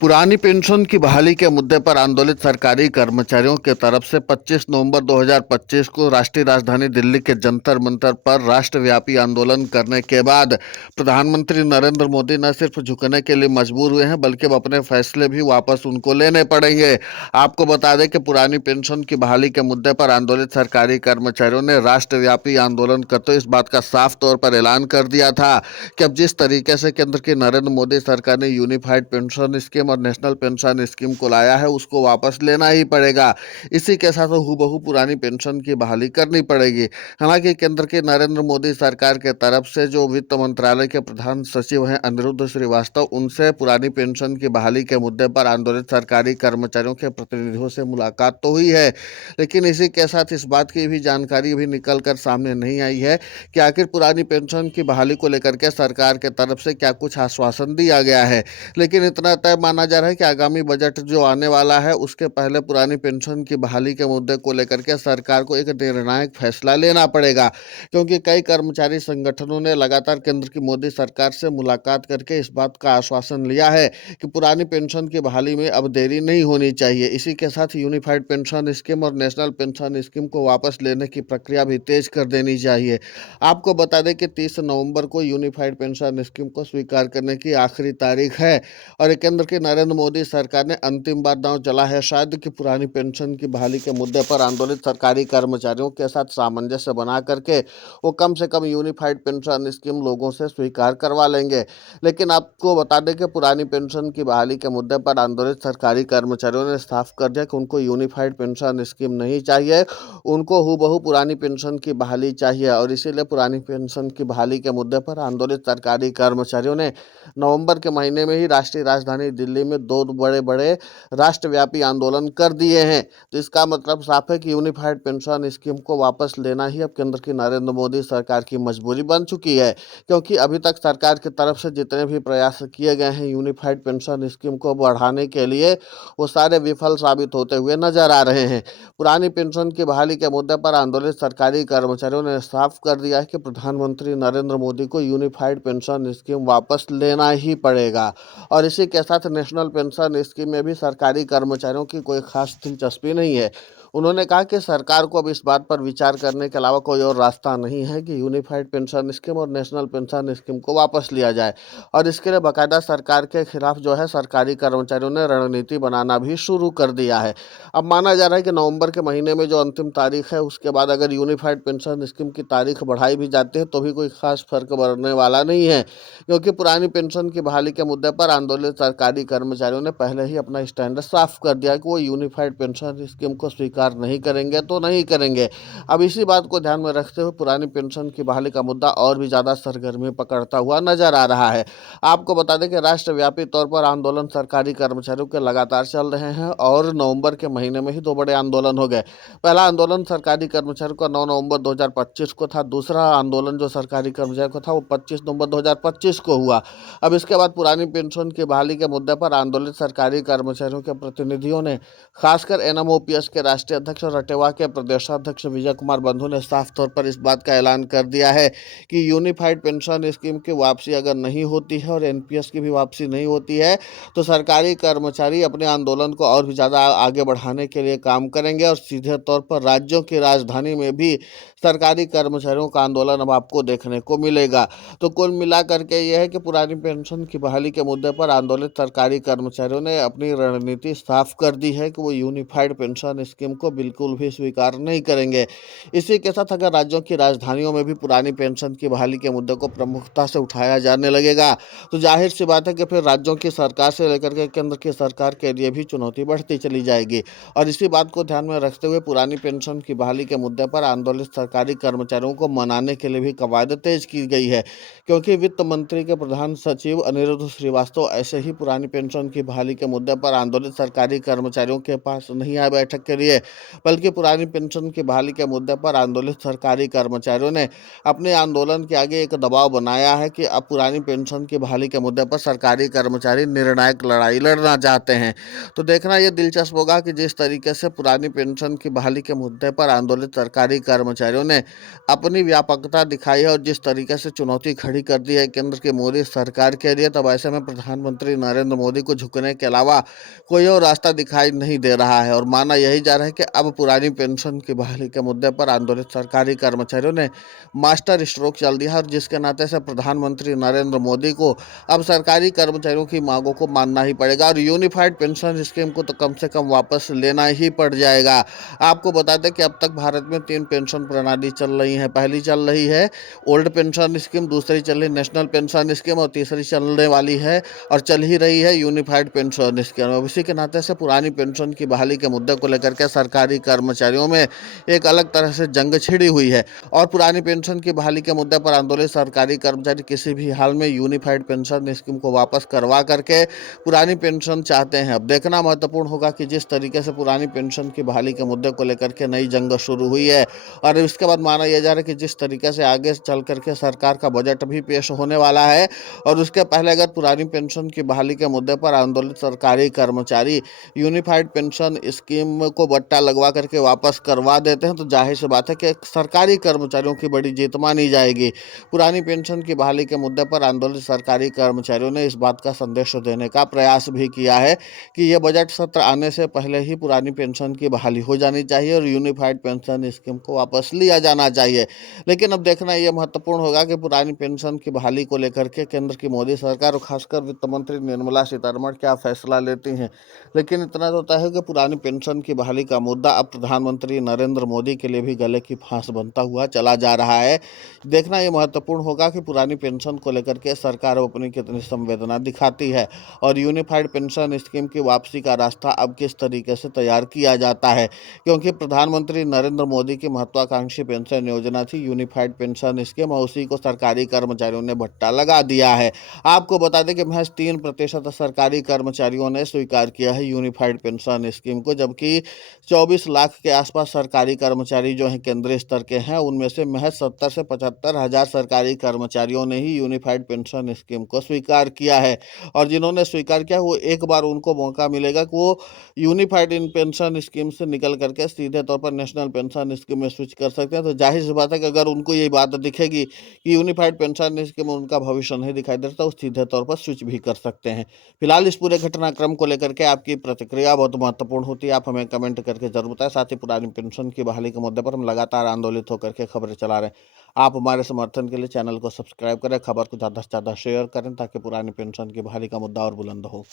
पुरानी पेंशन की बहाली के मुद्दे पर आंदोलित सरकारी कर्मचारियों की तरफ से 25 नवंबर 2025 को राष्ट्रीय राजधानी दिल्ली के जंतर मंतर पर राष्ट्रव्यापी आंदोलन करने के बाद प्रधानमंत्री नरेंद्र मोदी न सिर्फ झुकने के लिए मजबूर हुए हैं बल्कि अब अपने फैसले भी वापस उनको लेने पड़ेंगे। आपको बता दें कि पुरानी पेंशन की बहाली के मुद्दे पर आंदोलित सरकारी कर्मचारियों ने राष्ट्रव्यापी आंदोलन करते हुए इस बात का साफ तौर पर ऐलान कर दिया था कि अब जिस तरीके से केंद्र की नरेंद्र मोदी सरकार ने यूनिफाइड पेंशन स्कीम और नेशनल पेंशन स्कीम को लाया है उसको वापस लेना ही पड़ेगा। इसी के साथ हूबहू पुरानी पेंशन की बहाली करनी पड़ेगी। हालांकि केंद्र की नरेंद्र मोदी सरकार के तरफ से जो वित्त मंत्रालय के प्रधान सचिव हैं अनिरुद्ध श्रीवास्तव, उनसे पुरानी पेंशन की बहाली के मुद्दे पर आंदोलित सरकारी कर्मचारियों के प्रतिनिधियों से मुलाकात तो हुई है, लेकिन इसी के साथ इस बात की भी जानकारी भी निकल कर सामने नहीं आई है कि आखिर पुरानी पेंशन की बहाली को लेकर के सरकार के तरफ से क्या कुछ आश्वासन दिया गया है। लेकिन इतना तय माना जा रहा है कि आगामी बजट जो आने वाला है उसके पहले पुरानी पेंशन की बहाली के मुद्दे को लेकर के सरकार को एक निर्णायक फैसला लेना पड़ेगा, क्योंकि कई कर्मचारी संगठनों ने लगातार केंद्र की मोदी सरकार से मुलाकात करके इस बात का आश्वासन लिया है कि पुरानी पेंशन की बहाली में अब देरी नहीं होनी चाहिए। इसी के साथ यूनिफाइड पेंशन स्कीम और नेशनल पेंशन स्कीम को वापस लेने की प्रक्रिया भी तेज कर देनी चाहिए। आपको बता दें कि 30 नवंबर को यूनिफाइड पेंशन स्कीम को स्वीकार करने की आखिरी तारीख है और केंद्र की नरेंद्र मोदी सरकार ने अंतिम बार दांव चला है शायद कि पुरानी पेंशन की बहाली के मुद्दे पर आंदोलित सरकारी कर्मचारियों के साथ सामंजस्य बना करके वो कम से कम यूनिफाइड पेंशन स्कीम लोगों से स्वीकार करवा लेंगे। लेकिन आपको बता दें कि पुरानी पेंशन की बहाली के मुद्दे पर आंदोलित सरकारी कर्मचारियों ने साफ कर दिया कि उनको यूनिफाइड पेंशन स्कीम नहीं चाहिए, उनको हूबहू पुरानी पेंशन की बहाली चाहिए। और इसीलिए पुरानी पेंशन की बहाली के मुद्दे पर आंदोलित सरकारी कर्मचारियों ने नवंबर के महीने में ही राष्ट्रीय राजधानी दिल्ली में दो बड़े बड़े राष्ट्रव्यापी आंदोलन कर दिए हैं। तो इसका मतलब साफ है कि यूनिफाइड पेंशन स्कीम को वापस लेना ही अब केंद्र की नरेंद्र मोदी सरकार की मजबूरी बन चुकी है, क्योंकि अभी तक सरकार की तरफ से जितने भी प्रयास किए गए हैं यूनिफाइड पेंशन स्कीम को बढ़ाने के लिए वो सारे विफल साबित होते हुए नजर आ रहे हैं। पुरानी पेंशन की बहाली के मुद्दे पर आंदोलित सरकारी कर्मचारियों ने साफ कर दिया है कि प्रधानमंत्री नरेंद्र मोदी को यूनिफाइड पेंशन स्कीम वापस लेना ही पड़ेगा। और इसी के साथ नेशनल पेंशन स्कीम में भी सरकारी कर्मचारियों की कोई खास दिलचस्पी नहीं है। उन्होंने कहा कि सरकार को अब इस बात पर विचार करने के अलावा कोई और रास्ता नहीं है कि यूनिफाइड पेंशन स्कीम और नेशनल पेंशन स्कीम को वापस लिया जाए। और इसके लिए बाकायदा सरकार के खिलाफ जो है सरकारी कर्मचारियों ने रणनीति बनाना भी शुरू कर दिया है। अब माना जा रहा है कि नवंबर के महीने में जो अंतिम तारीख है उसके बाद अगर यूनिफाइड पेंशन स्कीम की तारीख बढ़ाई भी जाती है तो भी कोई खास फर्क पड़ने वाला नहीं है, क्योंकि पुरानी पेंशन की बहाली के मुद्दे पर आंदोलित सरकारी कर्मचारियों ने पहले ही अपना स्टैंड साफ कर दिया कि वो यूनिफाइड पेंशन स्कीम को स्वीकार नहीं करेंगे तो नहीं करेंगे। अब इसी बात को ध्यान में रखते हुए पुरानी पेंशन की बहाली का मुद्दा और भी ज़्यादा सरगर्मी पकड़ता हुआ नजर आ रहा है। आपको बता दें कि राष्ट्रव्यापी तौर पर आंदोलन सरकारी कर्मचारियों के लगातार चल रहे हैं और नवंबर के महीने में ही दो बड़े आंदोलन हो गए। पहला आंदोलन सरकारी कर्मचारियों का 9 नवंबर 2025 को था, दूसरा आंदोलन जो सरकारी कर्मचारियों का था वो 25 नवंबर 2025 को हुआ। अब इसके बाद पुरानी पेंशन की बहाली के मुद्दे पर आंदोलित सरकारी कर्मचारियों के प्रतिनिधियों ने खासकर एनएमओपीएस के राष्ट्रीय अध्यक्ष और रटेवा के प्रदेशाध्यक्ष विजय कुमार बंधु ने साफ तौर पर इस बात का ऐलान कर दिया है कि यूनिफाइड पेंशन स्कीम की वापसी अगर नहीं होती है और एनपीएस की भी वापसी नहीं होती है तो सरकारी कर्मचारी अपने आंदोलन को और भी ज़्यादा आगे बढ़ाने के लिए काम करेंगे और सीधे तौर पर राज्यों की राजधानी में भी सरकारी कर्मचारियों का आंदोलन अब आपको देखने को मिलेगा। तो कुल मिला करके यह है कि पुरानी पेंशन की बहाली के मुद्दे पर आंदोलित सरकारी कर्मचारियों ने अपनी रणनीति साफ कर दी है कि वो यूनिफाइड पेंशन स्कीम को बिल्कुल भी स्वीकार नहीं करेंगे। इसी के साथ अगर राज्यों की राजधानियों में भी पुरानी पेंशन की बहाली के मुद्दे को प्रमुखता से उठाया जाने लगेगा तो जाहिर सी बात है कि फिर राज्यों की सरकार से लेकर के केंद्र की सरकार के लिए भी चुनौती बढ़ती चली जाएगी। और इसी बात को ध्यान में रखते हुए पुरानी पेंशन की बहाली के मुद्दे पर आंदोलित सरकारी कर्मचारियों को मनाने के लिए भी कवायद तेज की गई है, क्योंकि वित्त मंत्री के प्रधान सचिव अनिरुद्ध श्रीवास्तव ऐसे ही पुरानी पेंशन की बहाली के मुद्दे पर आंदोलित सरकारी कर्मचारियों के पास नहीं आए बैठक के लिए, बल्कि पुरानी पेंशन की बहाली के मुद्दे पर आंदोलित सरकारी कर्मचारियों ने अपने आंदोलन के आगे एक दबाव बनाया है कि अब पुरानी पेंशन की बहाली के मुद्दे पर सरकारी कर्मचारी निर्णायक लड़ाई लड़ना चाहते हैं। तो देखना यह दिलचस्प होगा कि जिस तरीके से पुरानी पेंशन की बहाली के मुद्दे पर आंदोलित सरकारी कर्मचारियों ने अपनी व्यापकता दिखाई है और जिस तरीके से चुनौती खड़ी कर दी है केंद्र की मोदी सरकार के लिए, तब ऐसे में प्रधानमंत्री नरेंद्र मोदी को झुकने के अलावा कोई और रास्ता दिखाई नहीं दे रहा है। और माना यही जा रहा है कि अब पुरानी पेंशन की बहाली के मुद्दे पर आंदोलित सरकारी कर्मचारियों ने मास्टर स्ट्रोक चल दिया है और जिसके नाते से प्रधानमंत्री नरेंद्र मोदी को अब सरकारी कर्मचारियों की मांगों को मानना ही पड़ेगा और यूनिफाइड पेंशन स्कीम को तो कम से कम वापस लेना ही पड़ जाएगा। आपको बता दें कि अब तक भारत में 3 पेंशन प्रणाली चल रही हैं। पहली चल रही है ओल्ड पेंशन स्कीम, दूसरी चल रही नेशनल पेंशन स्कीम और तीसरी चलने वाली है और चल ही रही है यूनिफाइड पेंशन स्कीम। अब इसी के नाते से पुरानी पेंशन की बहाली के मुद्दे को लेकर के सरकारी कर्मचारियों में एक अलग तरह से जंग छिड़ी हुई है और पुरानी पेंशन की बहाली के मुद्दे पर आंदोलित सरकारी कर्मचारी किसी भी हाल में यूनिफाइड पेंशन स्कीम को वापस करवा करके पुरानी पेंशन चाहते हैं। अब देखना महत्वपूर्ण होगा कि जिस तरीके से पुरानी पेंशन की बहाली के मुद्दे को लेकर के नई जंग शुरू हुई है और इसके बाद माना यह जा रहा है कि जिस तरीके से आगे चल करके सरकार का बजट भी पेश होने वाला है और उसके पहले अगर पुरानी पेंशन की बहाली के मुद्दे पर आंदोलित सरकारी कर्मचारी यूनिफाइड पेंशन स्कीम को बट्टा लगवा करके वापस करवा देते हैं तो जाहिर सी बात है कि सरकारी कर्मचारियों की बड़ी जीत मानी जाएगी। पुरानी पेंशन की बहाली के मुद्दे पर आंदोलित सरकारी कर्मचारियों ने इस बात का संदेश देने का प्रयास भी किया है कि यह बजट सत्र आने से पहले ही पुरानी पेंशन की बहाली हो जानी चाहिए और यूनिफाइड पेंशन स्कीम को वापस लिया जाना चाहिए। लेकिन अब देखना यह महत्वपूर्ण होगा कि पुरानी पेंशन की बहाली को लेकर के केंद्र की मोदी सरकार और खासकर वित्त मंत्री निर्मला सीतारमण क्या फैसला लेती हैं। लेकिन इतना तो तय है कि पुरानी पेंशन की बहाली का मुद्दा अब प्रधानमंत्री नरेंद्र मोदी के लिए भी गले की फांस बनता हुआ चला जा रहा है। देखना यह महत्वपूर्ण होगा कि पुरानी पेंशन को लेकर के सरकार अपनी कितनी संवेदना दिखाती है और यूनिफाइड पेंशन स्कीम की वापसी का रास्ता अब किस तरीके से तैयार किया जाता है, क्योंकि प्रधानमंत्री नरेंद्र मोदी की महत्वाकांक्षी पेंशन योजना थी यूनिफाइड पेंशन स्कीम और उसी को सरकारी कर्मचारियों ने भट्टा लगा दिया है। आपको बता दें कि महज 3% सरकारी कर्मचारियों ने स्वीकार किया है यूनिफाइड पेंशन स्कीम को, जबकि 24 लाख के आसपास सरकारी कर्मचारी जो हैं केंद्रीय स्तर के हैं उनमें से महज 70 से 75 हजार सरकारी कर्मचारियों ने ही यूनिफाइड पेंशन स्कीम को स्वीकार किया है। और जिन्होंने स्वीकार किया वो एक बार उनको मौका मिलेगा कि वो यूनिफाइड इन पेंशन स्कीम से निकल करके सीधे तौर पर नेशनल पेंशन स्कीम में स्विच कर सकते हैं। तो जाहिर सी बात है कि अगर उनको ये बात दिखेगी कि यूनिफाइड पेंशन स्कीम में उनका भविष्य नहीं दिखाई देता वो सीधे तौर पर स्विच भी कर सकते हैं। फिलहाल इस पूरे घटनाक्रम को लेकर के आपकी प्रतिक्रिया बहुत महत्वपूर्ण होती है, आप हमें कमेंट करके जरूर बताएं। साथ ही पुरानी पेंशन की बहाली के मुद्दे पर हम लगातार आंदोलित होकर के खबरें चला रहे हैं। आप हमारे समर्थन के लिए चैनल को सब्सक्राइब करें, खबर को ज़्यादा से ज़्यादा शेयर करें ताकि पुरानी पेंशन की बहाली का मुद्दा और बुलंद हो।